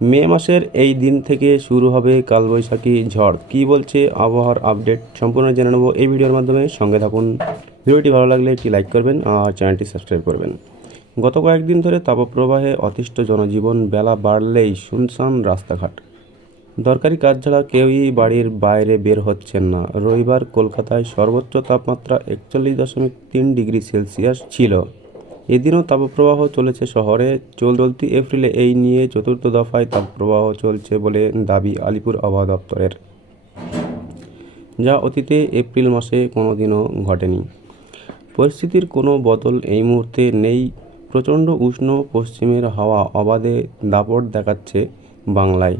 মে মাসের এই দিন থেকে শুরু হবে কালবৈশাখী ঝড়। কী বলছে আবহাওয়ার আপডেট সম্পূর্ণ জেনে নেব এই ভিডিওর মাধ্যমে। সঙ্গে থাকুন। ভিডিওটি ভালো লাগলে একটি লাইক করবেন আর চ্যানেলটি সাবস্ক্রাইব করবেন। গত কয়েকদিন ধরে তাপপ্রবাহে অতিষ্ঠ জনজীবন, বেলা বাড়লেই শুনশান রাস্তাঘাট। দরকারি কাজ ছাড়া কেউই বাড়ির বাইরে বের হচ্ছেন না। রবিবার কলকাতায় সর্বোচ্চ তাপমাত্রা 41.3 ডিগ্রি সেলসিয়াস ছিল। এদিনও তাপপ্রবাহ চলেছে শহরে। চলতি এপ্রিলে এই নিয়ে চতুর্থ দফায় তাপপ্রবাহ চলছে বলে দাবি আলিপুর আবহাওয়া দপ্তরের, যা অতীতে এপ্রিল মাসে কোনোদিনও ঘটেনি। পরিস্থিতির কোনো বদল এই মুহূর্তে নেই। প্রচণ্ড উষ্ণ পশ্চিমের হাওয়া অবাধে দাপট দেখাচ্ছে বাংলায়।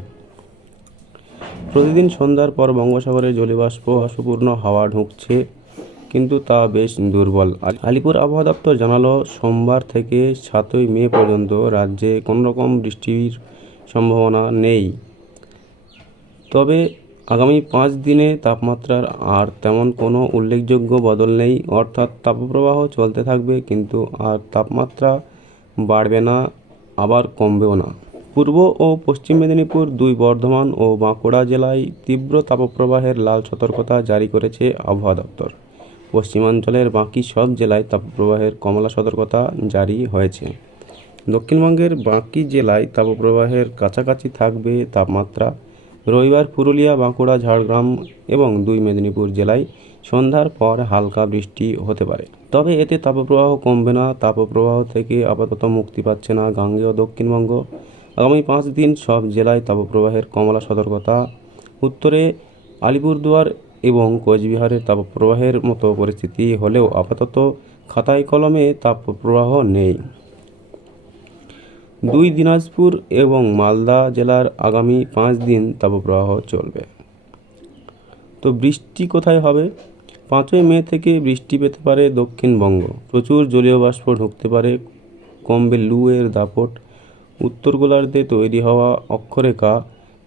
প্রতিদিন সন্ধ্যার পর বঙ্গোপসাগরে জলীয়বাষ্পপূর্ণ হাওয়া ঢুকছে, কিন্তু তা বেশ দুর্বল। আলিপুর আবহাওয়া দপ্তর জানালো, সোমবার থেকে 7ই মে পর্যন্ত রাজ্যে কোনোরকম বৃষ্টির সম্ভাবনা নেই। তবে আগামী 5 দিনে তাপমাত্রার আর তেমন কোনো উল্লেখযোগ্য বদল নেই। অর্থাৎ তাপপ্রবাহ চলতে থাকবে, কিন্তু আর তাপমাত্রা বাড়বে না, আবার কমবেও না। পূর্ব ও পশ্চিম মেদিনীপুর, 2 বর্ধমান ও বাঁকুড়া জেলায় তীব্র তাপপ্রবাহের লাল সতর্কতা জারি করেছে আবহাওয়া দপ্তর। পশ্চিমাঞ্চলের বাকি সব জেলায় তাপপ্রবাহের কমলা সতর্কতা জারি হয়েছে। দক্ষিণবঙ্গের বাকি জেলায় তাপপ্রবাহের কাছাকাছি থাকবে তাপমাত্রা। রবিবার পুরুলিয়া, বাঁকুড়া, ঝাড়গ্রাম এবং 2 মেদিনীপুর জেলায় সন্ধ্যার পর হালকা বৃষ্টি হতে পারে। তবে এতে তাপপ্রবাহ কমবে না। তাপপ্রবাহ থেকে আপাতত মুক্তি পাচ্ছে না গাঙ্গেয় দক্ষিণবঙ্গ। আগামী 5 দিন সব জেলায় তাপপ্রবাহের কমলা সতর্কতা। উত্তরে আলিপুরদুয়ার এবং কোচবিহারের তাপপ্রবাহের মতো পরিস্থিতি হলেও আপাতত খাতায় কলমে তাপপ্রবাহ নেই। 2 দিনাজপুর এবং মালদা জেলার আগামী 5 দিন তাপপ্রবাহ চলবে। তো বৃষ্টি কোথায় হবে? 5ই মে থেকে বৃষ্টি পেতে পারে দক্ষিণবঙ্গ। প্রচুর জলীয় বাষ্প ঢুকতে পারে, কমবে লু এর দাপট। উত্তর গোলার্ধে তৈরি হওয়া অক্ষরেখা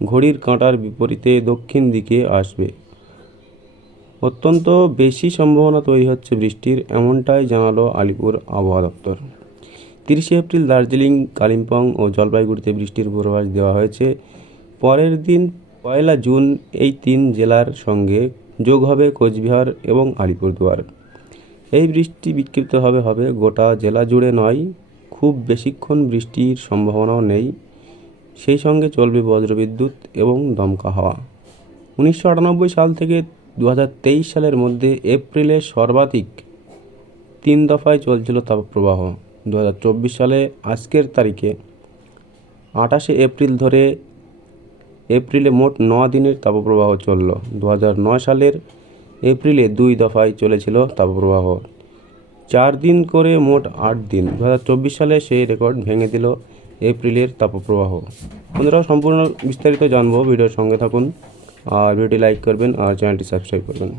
ঘড়ির কাঁটার বিপরীতে দক্ষিণ দিকে আসবে। অত্যন্ত বেশি সম্ভাবনা তৈরি হচ্ছে বৃষ্টির, এমনটাই জানালো আলিপুর আবহাওয়া দপ্তর। 30 এপ্রিল দার্জিলিং, কালিম্পং ও জলপাইগুড়িতে বৃষ্টির পূর্বাভাস দেওয়া হয়েছে। পরের দিন 1 জুন এই 3 জেলার সঙ্গে যোগ হবে কোচবিহার এবং আলিপুরদুয়ার। এই বৃষ্টি বিক্ষিপ্তভাবে হবে, গোটা জেলা জুড়ে নয়। খুব বেশিক্ষণ বৃষ্টির সম্ভাবনাও নেই। সেই সঙ্গে চলবে বজ্রবিদ্যুৎ এবং দমকা হাওয়া। 1998 সাল থেকে 2023 সালের মধ্যে এপ্রিলে সর্বাধিক 3 দফায় চলছিল তাপপ্রবাহ। 2024 সালে আজকের তারিখে 28 এপ্রিল ধরে এপ্রিলে মোট 9 দিনের তাপপ্রবাহ চলল। 2009 সালের এপ্রিলে 2 দফায় চলেছিল তাপপ্রবাহ, 4 দিন করে মোট 8 দিন। 2024 সালে সেই রেকর্ড ভেঙে দিল এপ্রিলের তাপপ্রবাহ। বন্ধুরা, সম্পূর্ণ বিস্তারিত জানবো, ভিডিওর সঙ্গে থাকুন আর ভিডিওটি লাইক করবেন আর চ্যানেলটি সাবস্ক্রাইব করবেন।